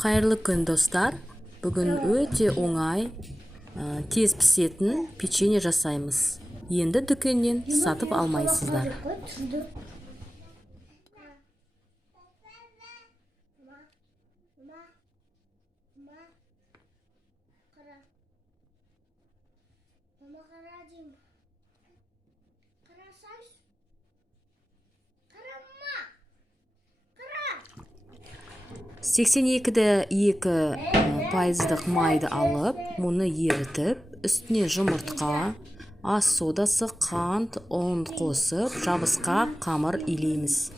Қайырлы күн достар. Бүгін өте оңай, тез пісетін печенье жасаймыз. Енді дүкеннен сатып алмайсыздар. Сексен 2,2% майды алып, мұны ерітіп, үстіне жұмыртқа, ас содасы, қант, ұн қосып, жабысқақ қамыр илейміз.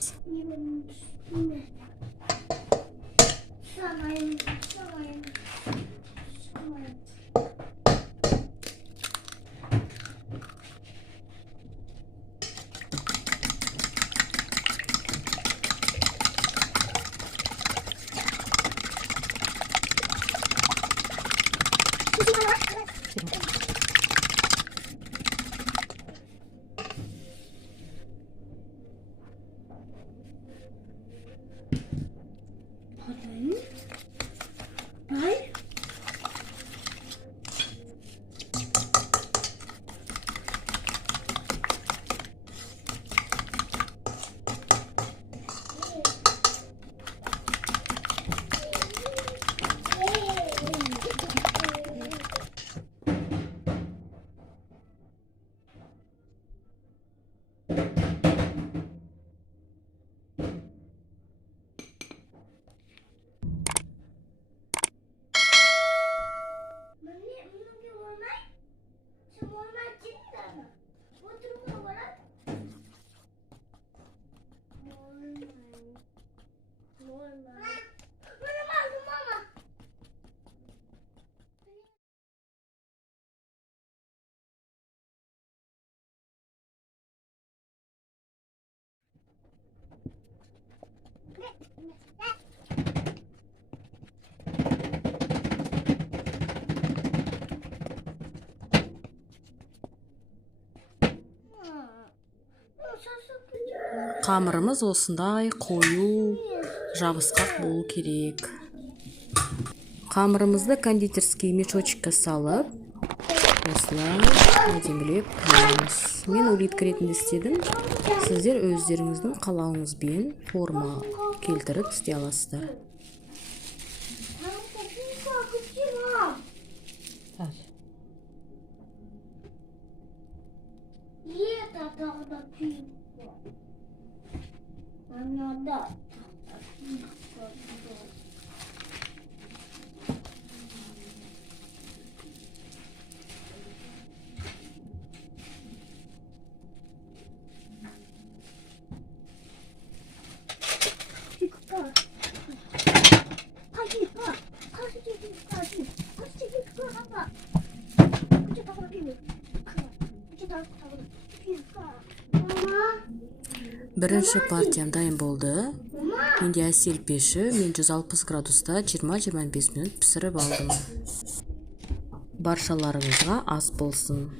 Қамырымыз осындай қою, жабысқақ болу керек. Қамырымызды кондитерский мешочкқа салып, осылай әдемілеп құямыз. Мен улитка ретінде істедім. Сіздер өздеріңіздің қалауыңызбен форма келтіріп істей аласыздар. Бірінші партиям дайын болды. Менде әсел пеші, мен 160 градуста 20-25 минут пісіріп алдым. Баршаларыңызға ас болсын.